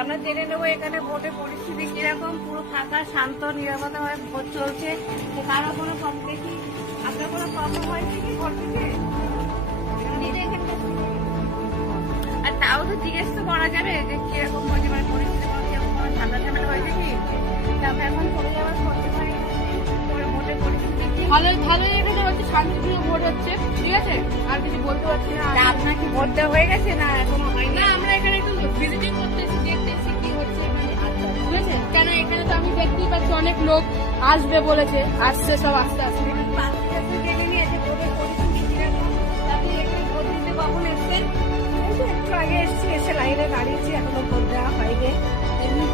আমরা জেনে নেবো এখানে ভোটের পরিস্থিতি কিরকম। পুরো ফাঁকা, শান্ত, নিরাপত্তাভাবে ভোট চলছে। কারো কোনো প্রবলেম দেখি, আপনার কোনো প্রবলেম হয়েছে কি ভোট দিতে? আর তাও তো জিজ্ঞেস তো করা যাবে যে কিরকম হয়েছে, মানে পরিস্থিতি কোনো ঝামেলা ঝামেলা হয়েছে কি? তারপরে এখন চলে যাওয়ার করতে পারি ভোটের পরিস্থিতি ভালো এখানে হচ্ছে, শান্তিপূর্ণ ভোট হচ্ছে, ঠিক আছে। আর কিছু বলতে পারছি না। আপনার কি ভোট দেওয়া হয়ে গেছে না এখনো হয়নি? না, আমরা এখানে একটু ভিজিটিং করতেছি, দেখতেছি কি হচ্ছে এখানে, ঠিক আছে। কেন এখানে তো আমি দেখতেই পাচ্ছি অনেক লোক আসবে বলেছে, আসছে, সব আস্তে আস্তে। জেনে নিয়েছে ভোটের পরিস্থিতি কিরকম। আপনি এখানে ভোট দিতে কখন এসছেন? একটু আগে এসছি, এসে লাইনে দাঁড়িয়েছি, এখনো ভোট দেওয়া হয়নি। এমনি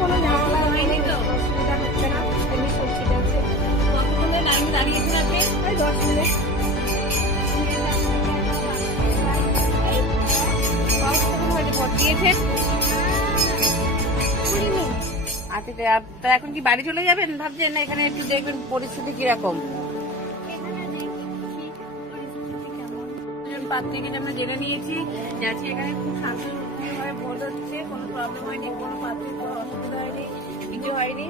কোনো ঝামেলা হয়নি তো, অসুবিধা হচ্ছে না, এমনি সব ঠিক আছে। কতক্ষণে লাইন দাঁড়িয়েছেন আপনি? ওই 10 মিনিট। ভোট দিয়েছেন? আচ্ছা, তো এখন কি বাড়ি চলে যাবেন ভাবছেন, না এখানে একটু দেখবেন পরিস্থিতি কিরকম? প্রার্থীকে আমরা জেনে নিয়েছি, যাচ্ছি এখানে খুব শান্তিভাবে ভোট হচ্ছে, কোনো প্রবলেম হয়নি, কোনো প্রার্থীর কোনো অসুবিধা হয়নি, কিছু হয়নি।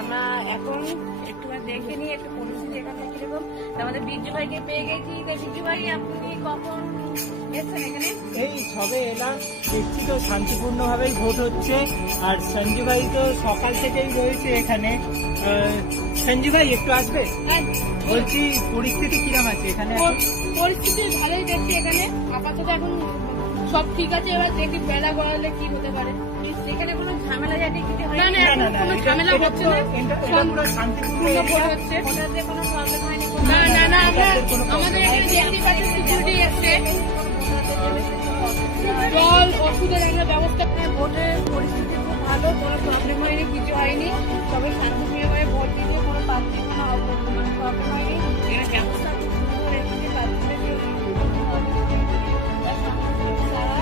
আমরা এখন একটু দেখে নিই একটু পরিস্থিতি এখানে কিরকম। আমাদের বিজু ভাইকে পেয়ে গেছি। বিজু ভাই, আপনি কখন এসছেন এখানে? এই সবে এলাম, দেখছি তো শান্তিপূর্ণ ভাবেই ভোট হচ্ছে। আর সঞ্জু ভাই তো সকাল থেকেই রয়েছে এখানে। সঞ্জু ভাই একটু আসবে? বলছি পরিস্থিতি কিরম আছে এখানে? পরিস্থিতি ভালোই দেখছি এখানে, আপাতত এখন সব ঠিক আছে। এবার দেখি বেলা গড়ালে কি হতে পারে। এখানে কোনো ঝামেলা জাতি কিছু হয় না, না? কোনো ঝামেলা হচ্ছে না, পুরো শান্তিপূর্ণ ভোট হচ্ছে। ভোটারদের কোনো প্রবলেম হয়নি? না, আমাদের এখানে দেখতেই পাচ্ছি সিকিউরিটি এসছে, জল ওষুধের একটা ব্যবস্থা। ভোটের পরিস্থিতি খুব ভালো, কোনো প্রবলেম হয়নি, কিছু হয়নি। সবাই শান্তিপ্রিয়ভাবে ভোট দিতে, কোনো প্রার্থীর কোনো প্রবলেম হয়নি। এখানে ব্যবস্থা খুব সুন্দর রেখেছে, প্রার্থীদের তারা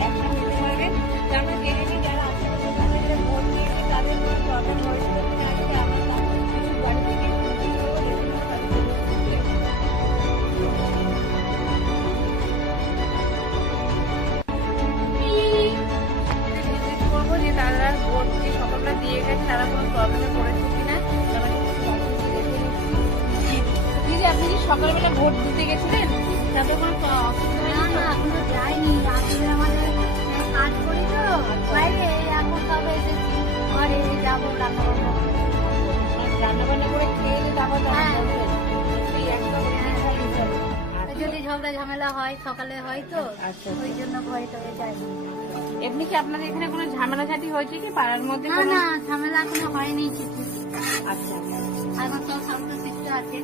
অ্যাকশন নিতে পারবেন। আমরা জেনে নিই যারা আশেপাশে ভোট দিয়েছে তাদের কোনো প্রবলেম হয়েছিল কিনা, আজকে আমরা তাদের কিছু বাড়ি থেকে করবো যে তারা ভোট যে সকালটা দিয়ে গেছে তারা কোনো প্রবলেমে পড়েছে কিনা। দিদি, আপনি কি সকালবেলা ভোট দিতে গেছিলেন? তাতে কোনো অসুবিধা হয়নি? না, এখনো যাইনি। আসলে আমাদের কাজ করি তো বাইরে, এখন তবে এসেছি ঘরে, যাবো রান্না বান্না করে খেয়ে এলে তারপর যদি ঝগড়া ঝামেলা হয় সকালে হয় তো, আচ্ছা। ওই জন্য ঘরে তবে যাই। এমনি কি আপনাদের এখানে কোনো ঝামেলা ঝাঁটি হয়েছে কি পাড়ার মধ্যে? না না, ঝামেলা এখনো হয়নি কিছু। আচ্ছা, এখন সব শান্তশিষ্ট আছে।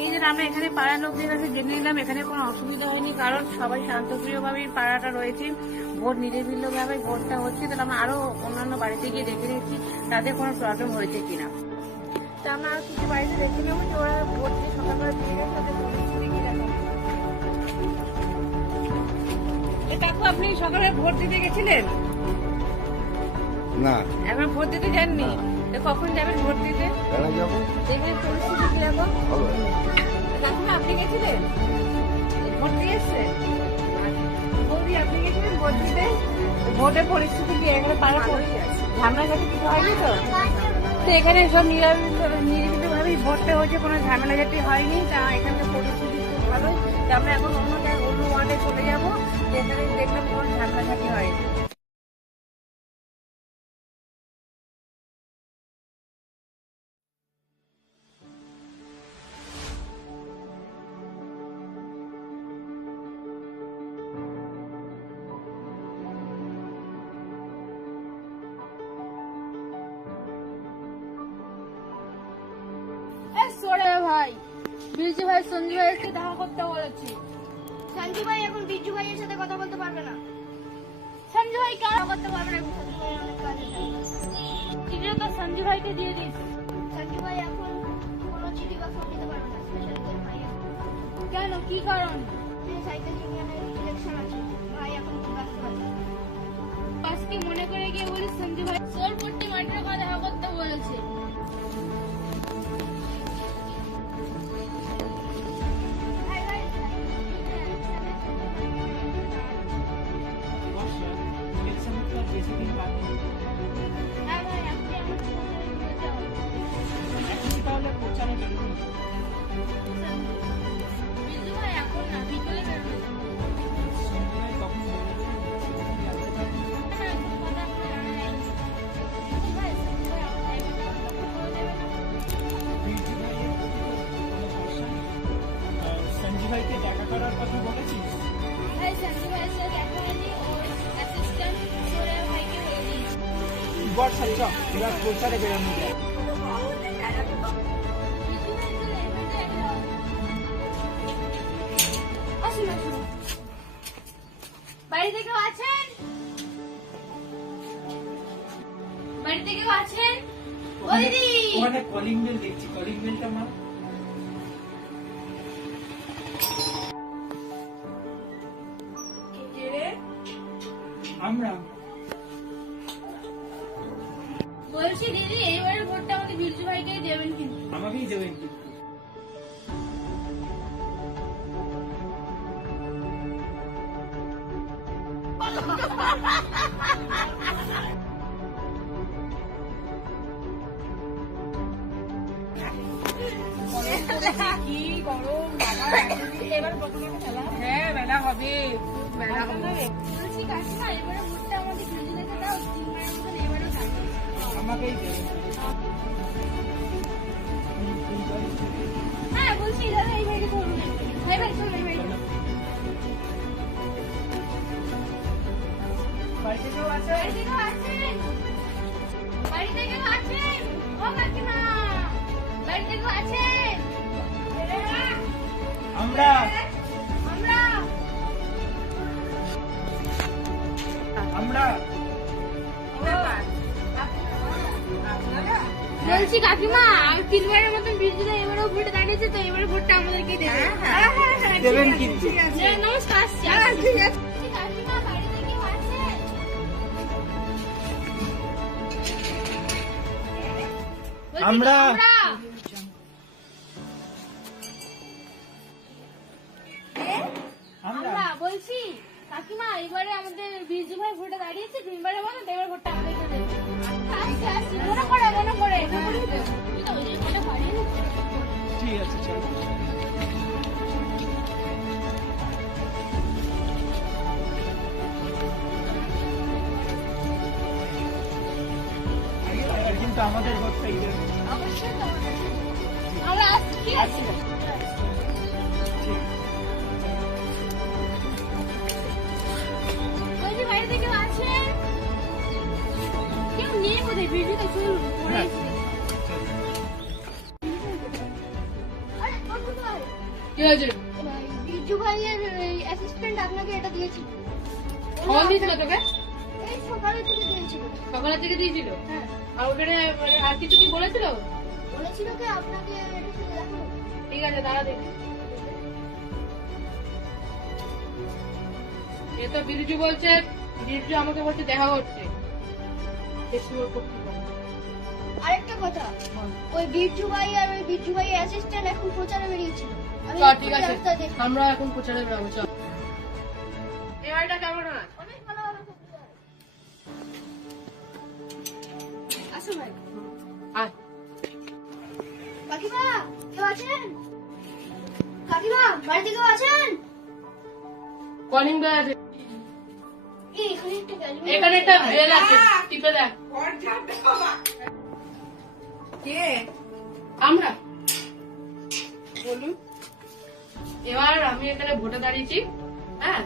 এই যে আমরা এখানে পাড়ার লোকদের কাছে জেনে নিলাম, এখানে কোনো অসুবিধা হয়নি, কারণ সবাই শান্তপ্রিয়ভাবেই পাড়াটা রয়েছে, ভোট নিরিবিলিভাবে ভোটটা হচ্ছে। তাহলে আমরা আরো অন্যান্য বাড়িতে গিয়ে দেখে নিচ্ছি তাদের কোনো প্রবলেম হয়েছে কিনা। তা আমরা আর কিছু বাড়িতে দেখে নেবো যে ওরা ভোট যে সকালবেলা দিয়ে গেছে তাদের পরিস্থিতি কিরকম। কাকু, আপনি সকালে ভোট দিতে গেছিলেন? না, এখন ভোট দিতে যাননি? তো কখন যাবেন ভোট দিতে? বেলা যাবো। দেখবেন পরিস্থিতি কিরকম। ভালো। কাকিমা, আপনি গেছিলেন ভোট দিয়ে এসছেন? বৌদি, আপনি গেছিলেন ভোট দিতে? ভোটের পরিস্থিতি কি এখানে পাড়া ঝামেলা জাতি কিছু হয়নি তো? তো এখানে সব নিরিবিলি ভাবেই ভোটটা হয়েছে, কোনো ঝামেলা জাতি হয়নি। তা এখানকার পরিস্থিতি খুব ভালোই। তো আমরা এখন অন্য ওয়ার্ডে চলে যাবো, যেখানে দেখলাম কোনো ঝামেলা জাতি হয়নি। ভাই, বিজু ভাই সঞ্জু ভাইকে দেখা করতে বলেছি। সঞ্জু ভাই এখন বিজু ভাইয়ের সাথে কথা বলতে পারবে না। সঞ্জু ভাই কাজ করতে পারবে না, সঞ্জু ভাই অনেক কাজে থাকে। চিঠিটা তো সঞ্জু ভাইকে দিয়ে দিস। সঞ্জু ভাই এখন কোনো চিঠি বা ফোন দিতে পারবে না, স্পেশাল করে ভাই কেন, কি কারণ? সাইকেল ইউনিয়নের ইলেকশন আছে, ভাই এখন খুব ব্যস্ত আছে। পাঁচকে মনে করে গিয়ে বলিস সঞ্জু ভাই সোলপট্টি মাঠের কথা দেখা করতে বলেছে। ইলেকশন বর্ষা চ এবার প্রচারে বেরোনো যায়। আসুন আসুন। বাড়িতে কেউ আছেন? বাড়িতে কেউ আছেন? ও দিদি, ওখানে কলিং বেল দেখছি, কলিং বেলটা মা। কে রে? আমরা বলছি দিদি, এইবারের ভোটটা আমাদের বিরজু ভাইকেই দেবেন কিন্তু। আমাকেই দেবেন কিন্তু। কি গরম বাবা, এবার কত খেলা? হ্যাঁ মেলা হবে, খুব মেলা হবে। বলছি কাকিমা, এবারের ভোটটা আমাদের বিরজু ভাইকে দাও, 3 মাসের মতন এবারেও থাকবে। আমাকেই দেবেন। হ্যাঁ বলছি দাদা, এই ভাইকে ধরুন। ভাই ভাই চল, ভাই বাড়িতে কেউ আছে? বাড়িতে কেউ আছেন? বাড়িতে কেউ আছেন? ও কাকিমা, বাড়িতে কেউ আছেন? আমরা আমরা আমরা বলছি কাকিমা, 3 বারের মতন বিরজুদা এবারেও ভোট দাঁড়িয়েছে, তো এবারে ভোটটা আমাদেরকে দেবে। দেবেন কিন্তু। নমস্কার, আসছি। ঠিক আছে। বলছি, কাকিমা বাড়িতে কেউ আছেন? বলছি, আমরা। আমরা আমরা বলছি কাকিমা, এবারে আমাদের বিরজু ভাই ভোটে দাঁড়িয়েছে, 3 বারের মতন, তো এবার ভোটটা আমাদেরকে দেবে। আসছি আসছি, মনে করে মনে করে তুই তো ওই যে ভোটে পারিয়ে নিচ্ছিস। ঠিক আছে চল। কিন্তু আমাদের ভোটটাই দেবে। অবশ্যই তো আমাদের। আমরা আসছি, ঠিক আছে? বলছি বাড়িতে কেউ আছেন? কেউ নেই বোধহয়, বিরজুদা চলুন পরে হ্যাঁ। এসে। আরে বন্ধু ভাই, কি হয়েছে? বিরজু ভাইয়ের অ্যাসিস্ট্যান্ট আপনাকে এটা দিয়েছিল। কখন দিয়েছিল তোকে? এই সকালে থেকে দিয়েছিল। সকালের থেকে দিয়েছিল? হ্যাঁ, আর ওখানে মানে আর কিছু কি বলেছিল? বলেছিল কি আপনাকে এটা শুনে দেখাবো। ঠিক আছে, দাঁড়া দেখি। এ তো বিরজু বলছে, বিরজু আমাকে বলছে দেখা করছে। দেখি ওর কর্তৃপক্ষ। আরেকটা কথা, ওই বিরজু ভাই আর ওই বিরজু ভাই অ্যাসিস্ট্যান্ট এখন প্রচারে বেরিয়েছিল। আমি চল, ঠিক আছে, রাস্তায় দেখলাম। আমরা এখন প্রচারে বেরোবো, চল। এই বাড়িটা কেমন হয়? অনেক ভালো ভালো সবজি হয়। আসো ভাই। আয়। কাকিমা কেউ আছেন? কাকিমা বাড়িতে কেউ আছেন? কলিং বেল আছে। এই এখানে একটা গাড়ি। এখানে একটা বেল আছে, টিপে দেখ। কে? আমরা বলুন। এবার আমি এখানে ভোটে দাঁড়িয়েছি। হ্যাঁ,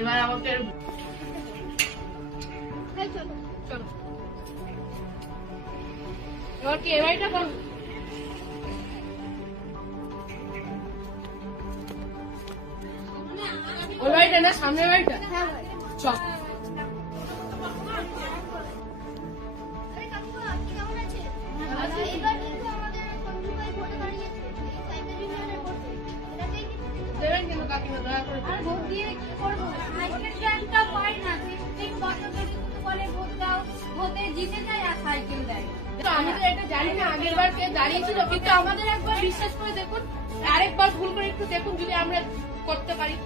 এবার আমাকে এই চলো। চলো। এবার কি এ বাড়িটা কোন? ওই বাড়িটা না, সামনের বাড়িটা? হ্যাঁ ভাই। চল। আরে কাকিমা, আপনি কেমন আছেন? এবার কিন্তু আমাদের সঞ্জু ভাই ভোটে দাঁড়িয়েছে। এই সাইকেল ইউনিয়নের ভোটে। এটাতেই কিন্তু দেবেন কিন্তু কাকিমা, দয়া করে আর ভোট দিয়ে কি করবো? সাইকেল ট্রাকটা পাই না। ঠিক বছর ধরে কিন্তু বলে ভোট দাও, ভোটে জিতে যায় আর সাইকেল দেয়। তো আমি তো এটা জানি না আগের বার কে দাঁড়িয়েছিল, কিন্তু আমাদের একবার বিশ্বাস করে দেখুন, আরেকবার ভুল করে একটু দেখুন যদি আমরা করতে পারি।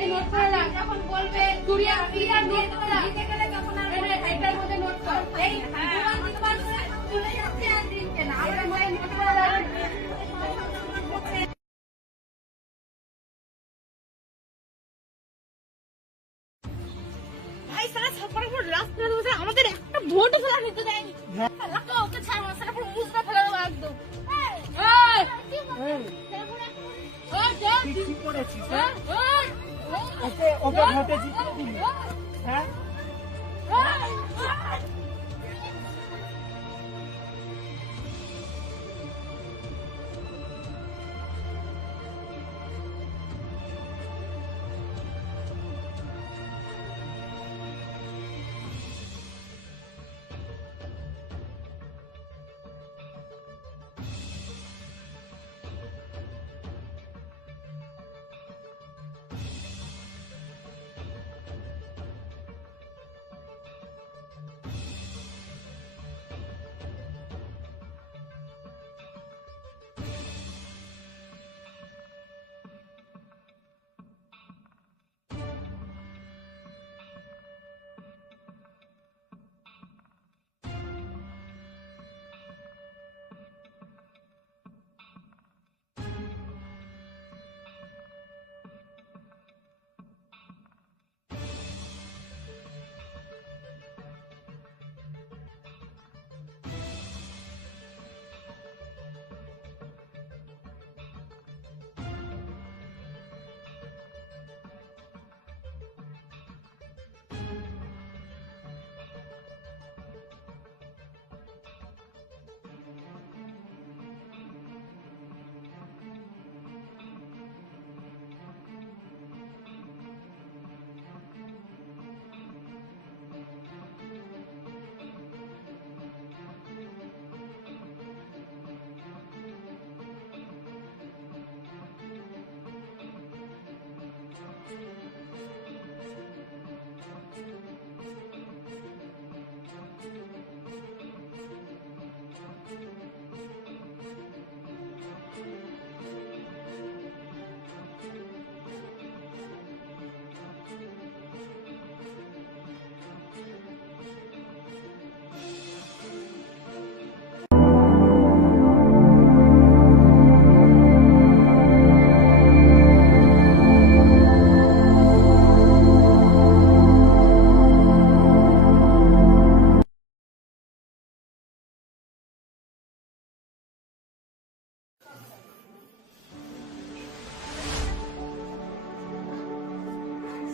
এই নোট করে রাখ, যখন বলবে তুই আর নোট করে রাখ। জিতে গেলে তখন আর এটার মধ্যে নোট কর। এই ভগবান দিকবার করে চলে যাচ্ছে আর দিচ্ছে না। আমরা এটার মধ্যে নোট করে রাখ। ভাই সারা ছাপার উপর রাস্তার মধ্যে আমাদের একটা ভোট ফেলা নিতে দেয়নি। এলাকা ওকে ছাড় মাসার উপর মুসরা ফেলা দেবো একদম। এই, তুই কি করেছিস? হ্যাঁ? ওকে ওকে ভোটে জিতে দিলি? হ্যাঁ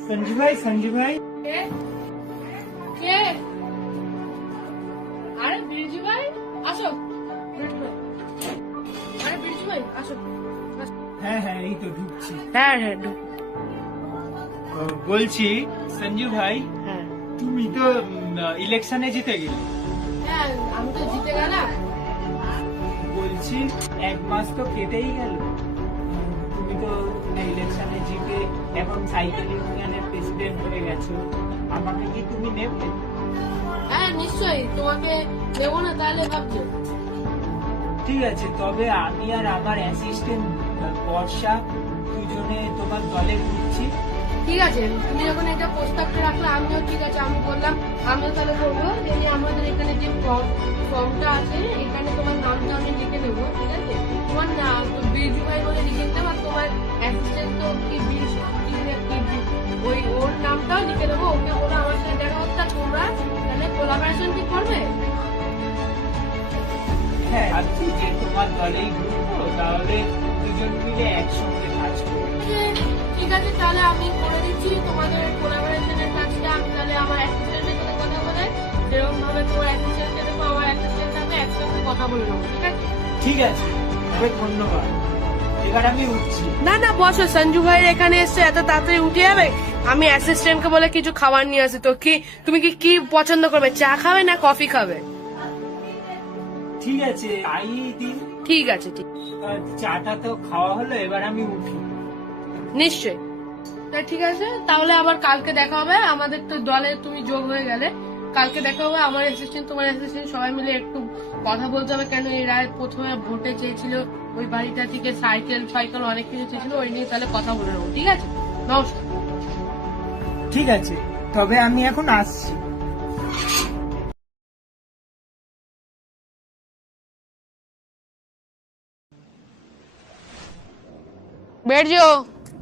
সঞ্জু ভাই কে কে আরে বিরজু ভাই আসো বিরজু ভাই। আরে বিরজু ভাই আসো আসো। হ্যাঁ হ্যাঁ এই তো ঢুকছি। হ্যাঁ হ্যাঁ ঢুক। বলছি সঞ্জু ভাই, হ্যাঁ তুমি তো ইলেকশনে জিতে গেলে। হ্যাঁ আমি তো জিতে গেলাম। বলছি 1 মাস তো কেটেই গেল, তুমি তো ইলেকশনে জিতে এখন সাইকেল ইউনিয়নের প্রেসিডেন্ট হয়ে গেছো, আমাকে কি তুমি নেবে? হ্যাঁ নিশ্চয়ই, তোমাকে দেবো না তাহলে ভাবছো? ঠিক আছে, তবে আমি আর আমার অ্যাসিস্ট্যান্ট বর্ষা দুজনে তোমার দলে ঘুরছি। ঠিক আছে, তুমি যখন এটা প্রস্তাবটা রাখলে আমিও ঠিক আছে, আমি বললাম আমিও তাহলে করবো যে আমাদের এখানে যে ফর্মটা আছে এখানে তোমার নামটা আমি লিখে নেবো, ঠিক আছে? তোমার নাম তো বিরজু ভাই বলে লিখে নেবো, আর তোমার অ্যাসিস্ট্যান্ট তো কি ওই ওর নামটাও লিখে নেবো, ওকে বলে আমার সাথে দেখা হচ্ছে। আর তোমরা তাহলে কোলাবোরেশন কি করবে? হ্যাঁ, ভাবছি যে তোমার দলেই ঘুরবো, তাহলে দুজন মিলে একসঙ্গে কাজ করবো। ঠিক আছে, তাহলে আমি করে দিচ্ছি তোমাদের কোলাবোরেশনের কাজটা। আমি তাহলে আমার অ্যাসিস্ট্যান্টের সাথে কথা বলে যেরকম ভাবে তোমার অ্যাসিস্ট্যান্টকে দেবো, আমার অ্যাসিস্ট্যান্ট হবে, একসঙ্গে কথা বলে নেবো, ঠিক আছে? ঠিক আছে, তবে ধন্যবাদ। এবার আমি উঠছি। না না বসো, সঞ্জু ভাইয়ের এখানে এসছে, এত তাড়াতাড়ি উঠে যাবে? আমি অ্যাসিস্ট্যান্টকে বলে কিছু খাবার নিয়ে আসি। তো কি তুমি কি পছন্দ করবে, চা খাবে না কফি খাবে? ঠিক আছে, তাই দিন। ঠিক আছে, ঠিক চাটা তো খাওয়া হলো, এবার আমি উঠি। নিশ্চয়ই। তা ঠিক আছে, তাহলে আবার কালকে দেখা হবে। আমাদের তো দলে তুমি যোগ হয়ে গেলে, কালকে দেখা হবে। আমার অ্যাসিস্ট্যান্ট তোমার অ্যাসিস্ট্যান্ট সবাই মিলে একটু কথা বলতে হবে, কেন এরা প্রথমে ভোটে চেয়েছিল ওই বাড়িটা থেকে সাইকেল সাইকেল অনেক কিছু চেয়েছিল, ওই নিয়ে তাহলে কথা বলে নেবো, ঠিক আছে? নমস্কার। ঠিক আছে, তবে আমি এখন আসছি। বেরজো,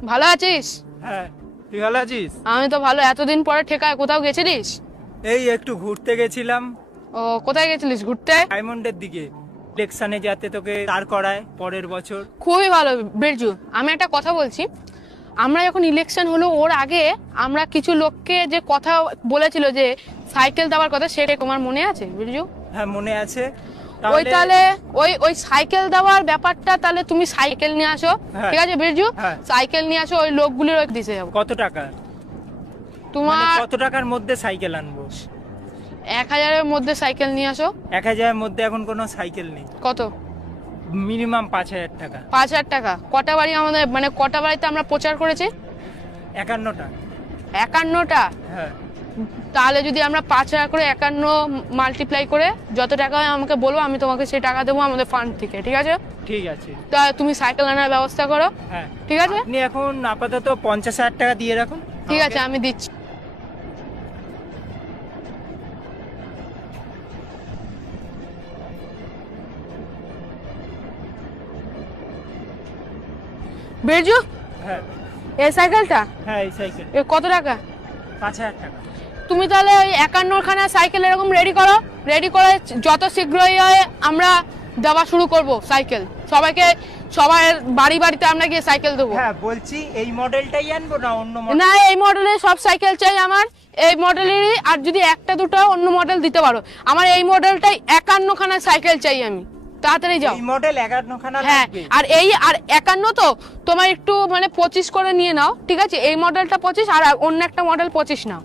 ভালো আছিস? হ্যাঁ, তুই ভালো আছিস? আমি তো ভালো। এতদিন পরে ঠেকায় কোথাও গেছিলিস? এই একটু ঘুরতে গেছিলাম ও, কোথায় গেছিলিস ঘুরতে? ডায়মন্ডের দিকে, ইলেকশনে যাতে তোকে দাঁড় করায় পরের বছর। খুবই ভালো বিরজু। আমি একটা কথা বলছি, আমরা যখন ইলেকশন হলো ওর আগে আমরা কিছু লোককে যে কথা বলেছিল যে সাইকেল দেওয়ার কথা, সেটা তোমার মনে আছে বিরজু? হ্যাঁ মনে আছে। ওই তাহলে ওই সাইকেল দেওয়ার ব্যাপারটা, তাহলে তুমি সাইকেল নিয়ে আসো, হ্যাঁ। ঠিক আছে বিরজু? হ্যাঁ। সাইকেল নিয়ে আসো, ওই লোকগুলির দিতে যাবো। কত টাকা, তোমার কত টাকার মধ্যে সাইকেল আনবো? 1000-এর মধ্যে সাইকেল নিয়ে আসো। 1000-এর মধ্যে এখন কোনো সাইকেল নেই, কত? মিনিমাম 5000 টাকা। 5000 টাকা? কটা বাড়ি আমাদের, মানে কটা বাড়িতে আমরা প্রচার করেছি? 51টা। 51টা? হ্যাঁ তাহলে যদি আমরা 5000 করে 51 মাল্টিপ্লাই করে যত টাকা হয় আমাকে বলবো, আমি তোমাকে সেই টাকা দেবো আমাদের ফান্ড থেকে, ঠিক আছে? ঠিক আছে। তা তুমি সাইকেল আনার ব্যবস্থা করো, হ্যাঁ ঠিক আছে? আপনি এখন আপাতত 50,000 টাকা দিয়ে রাখুন। ঠিক আছে, আমি দিচ্ছি। বেরজু, হ্যাঁ এই সাইকেলটা হ্যাঁ এই সাইকেল এ কত টাকা? 5000 টাকা। তুমি তাহলে ওই 51খানা সাইকেল এরকম রেডি করো, রেডি করে যত শীঘ্রই হয় আমরা দেওয়া শুরু করব সাইকেল সবাইকে, সবার বাড়ি বাড়িতে আমরা গিয়ে সাইকেল দেবো। হ্যাঁ বলছি এই মডেলটাই আনবো না অন্য মডেল? না, এই মডেলের সব সাইকেল চাই আমার, এই মডেলেরই। আর যদি একটা দুটো অন্য মডেল দিতে পারো, আমার এই মডেলটাই 51খানা সাইকেল চাই আমি। তাড়াতাড়ি যাও। এই মডেল 51খানা হ্যাঁ, লাগবে? আর এই আর 51 তো তোমার একটু মানে 25 করে নিয়ে নাও, ঠিক আছে? এই মডেলটা 25 আর অন্য একটা মডেল 25 নাও।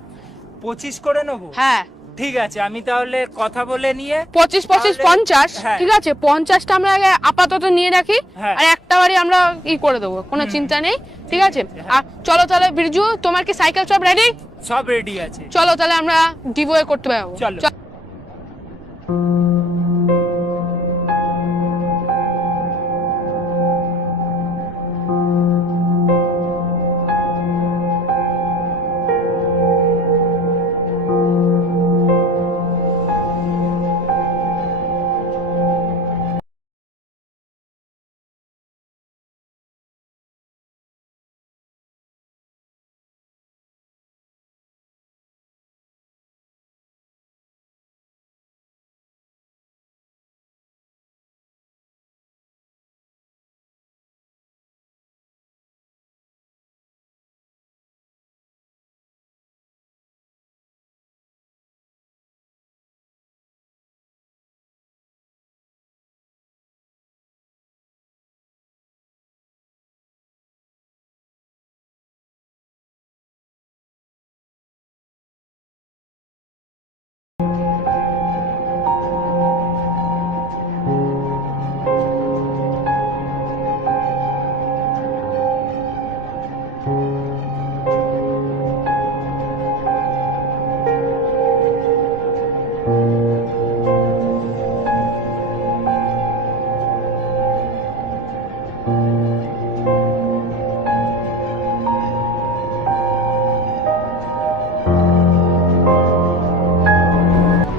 25 করে নেবো? হ্যাঁ, ঠিক আছে, আমি তাহলে কথা বলে নিয়ে 25 তাহলে- 50, হ্যাঁ। ঠিক আছে? 50টা আমরা আগে আপাতত নিয়ে রাখি, হ্যাঁ। আর একটা বাড়ি আমরা ই করে দেবো, কোনো চিন্তা নেই, ঠিক আছে? আর চলো তাহলে বিরজু, তোমার কি সাইকেল সব রেডি? সব রেডি আছে। চলো তাহলে আমরা গিভওয়ে করতে পারবো। চলো।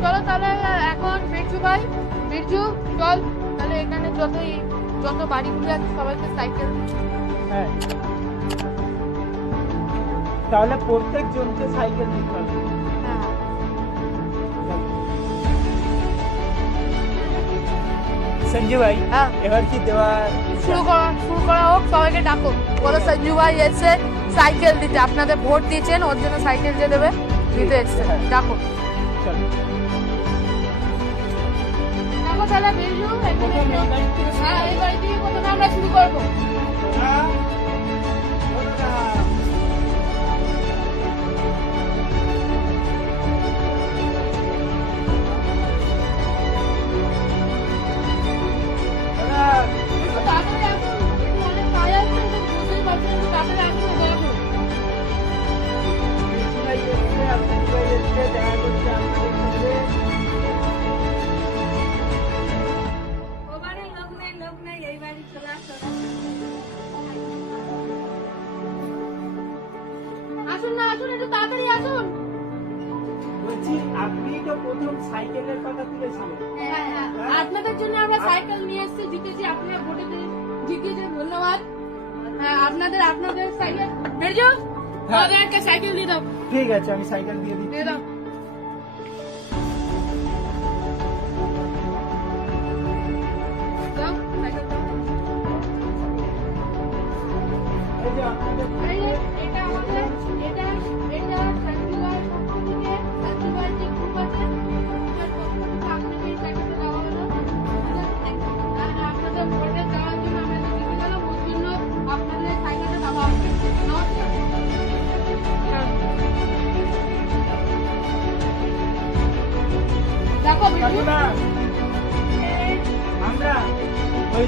চলো তাহলে এখন বিরজু ভাই, বিরজু চল তাহলে এখানে যত বাড়িগুলো আছে সবাইকে সাইকেল। হ্যাঁ, তাহলে প্রত্যেক জনকে সাইকেল দিতে হবে। হ্যাঁ সঞ্জু ভাই, হ্যাঁ। এবার কি দেওয়া শুরু করা হোক, সবাইকে ডাকো, বলো সঞ্জু ভাই এসে সাইকেল দিতে, আপনাদের ভোট দিয়েছেন ওর জন্য সাইকেল যে দেবে দিতে এসছে, ডাকো। চলো। ডাকো তাহলে বিরজু, প্রথম এই বাড়ি থেকে শুরু হ্যাঁ এই বাড়ি থেকে প্রথমে আমরা শুরু করবো। হ্যাঁ, বলো না। দাদা, তাড়াতাড়ি আসুন, একটু অনেক কাজ আছে, তো বুঝতেই পারছেন, একটু তাড়াতাড়ি আসুন, দয়া করে। বিরজু ভাই এসছে, আপনার ভাই এসছে, দেখা করছে আপনাদের সঙ্গে। ও বাড়ির লোক নেই, এই বাড়ি চলে আসো। আসুন না, আসুন, একটু তাড়াতাড়ি আসুন। বলছি, আপনি তো প্রথম সাইকেলের কথা তুলেছিলেন। হ্যাঁ, হ্যাঁ, আপনাদের জন্য আমরা সাইকেল নিয়ে এসেছি, জিতেছি, আপনারা ভোটে জিতিয়েছেন, ধন্যবাদ। হ্যাঁ আপনাদের সাইকেল বেরজো, হ্যাঁ। আমাদের একটা সাইকেল দিয়ে দাও, ঠিক আছে, আমি সাইকেল দিয়ে দিচ্ছি। দিয়ে দাও। দাও, সাইকেল দাও। এই যে আপনাদের এই যে, এটা আমাদের, এটা সার্কুলার পক্ষ থেকে, সার্কুলার যে গ্রুপ আছে, তার পক্ষ থেকে আপনাকে এই সাইকেলটা দেওয়া হলো। আর আপনাদের ভোটে দেওয়ার জন্য আমরা যে জিতে গেলাম, ওর জন্য আপনাদের সাইকেলটা দেওয়া হবে। নমস্কার। দেখো বিরজু, কাকুরা, আমরা ওই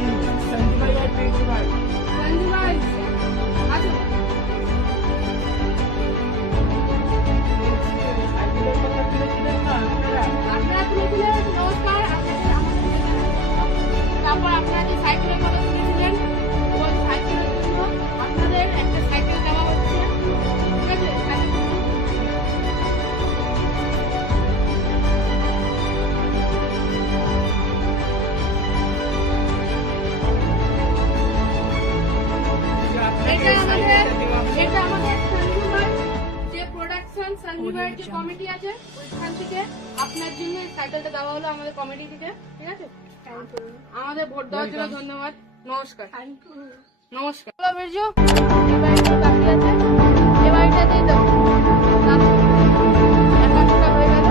সঞ্জু ভাই আর বিরজু ভাই। সঞ্জু ভাই, আসুন। সাইকেলের কথা তুলেছিলেন না আপনারা? আপনারা তুলেছিলেন, নমস্কার, আপনাদের আমাদের জানাই। তারপর আপনারা যে সাইকেলের কথা তুলেছিলেন, ওই সাইকেলের জন্য আপনাদের একটা সাইকেল দেওয়া হচ্ছে, ঠিক আছে? সাইকেল- এটা আমাদের সঞ্জু ভাই, যে প্রোডাকশন সঞ্জু ভাইয়ের যে কমিটি আছে, ওইখান থেকে আপনার জন্য এই সাইকেলটা দেওয়া হলো আমাদের কমিটি থেকে, ঠিক আছে? আমাদের ভোট দেওয়ার জন্য ধন্যবাদ, নমস্কার। নমস্কার। বলো বিরজু, এই বাড়িটা বাকি আছে, এই বাড়িটা দিয়ে দাও। দাও। একান্নটা হয়ে গেল।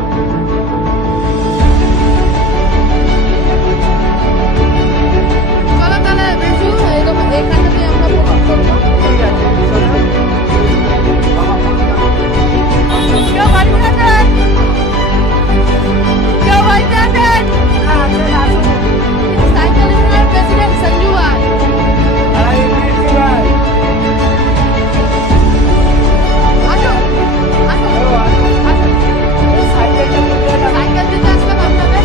চলো তাহলে বিরজু, এরকম এখানটা দিয়ে আমরা ভোট করবো। ঠিক আছে, চলো। কেউ বাড়িতে আছেন? কেউ বাড়িতে আছেন? সাইকেল ইউনিয়নের প্রেসিডেন্ট সঞ্জু ভাই। আর এই বিরজু ভাই। আসুন, আসুন, ও, আসুন। আসুন। এই সাইকেলটা তুলে দাও। সাইকেল দিতে আসলাম আপনাদের।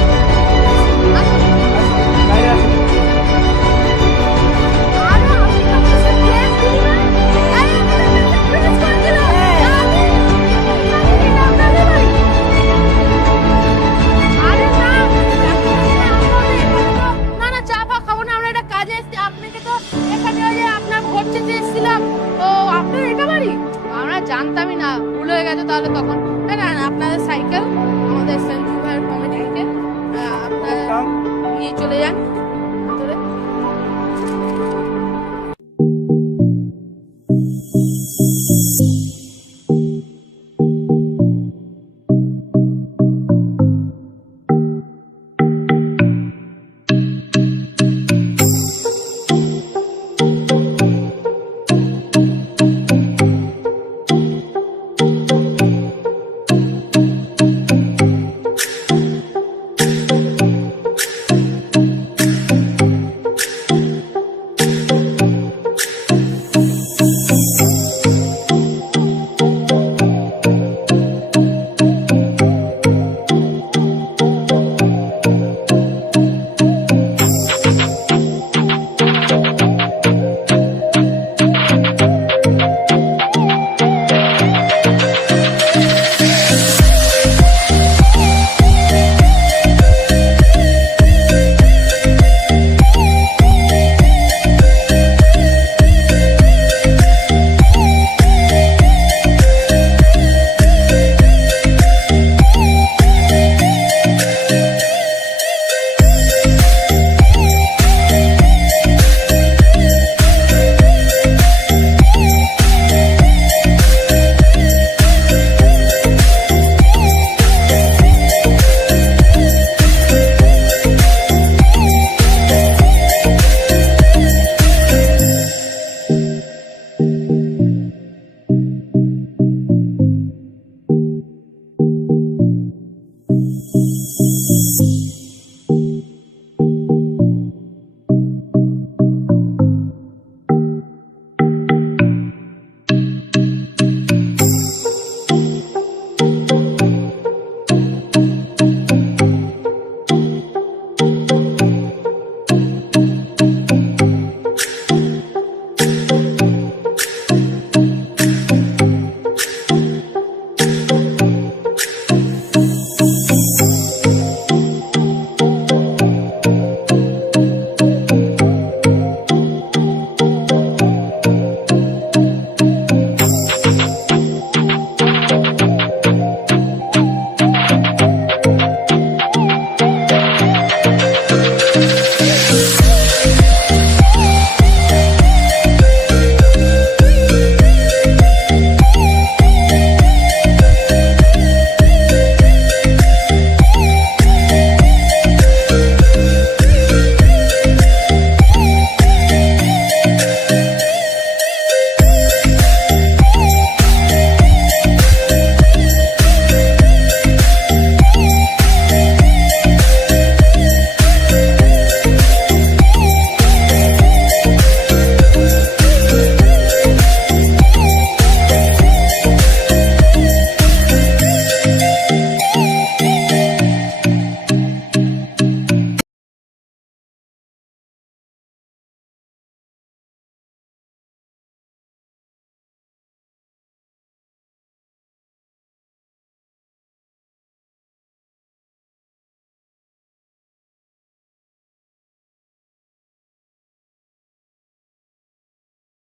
আসুন। আসুন, বাইরে আসুন। আরে আমি তো কিছু ড্রেস দিই না। আরে আমাদের ড্রেস করে দিল। এটা আপনাদের বাড়ি। আরে না, না না, চা ফা খাবো না, আমরা একটা কাজে এসেছি, আপনাকে তো এখানে ওই যে আপনার ভোট চেতে এসেছিলাম, তো আপনার এটা বাড়ি? আমরা জানতামই না, ভুল হয়ে গেছে তাহলে তখন। না না না, আপনাদের সাইকেল আমাদের সঞ্জু ভাইয়ের কমিটি থেকে আপনারা নিয়ে চলে যান।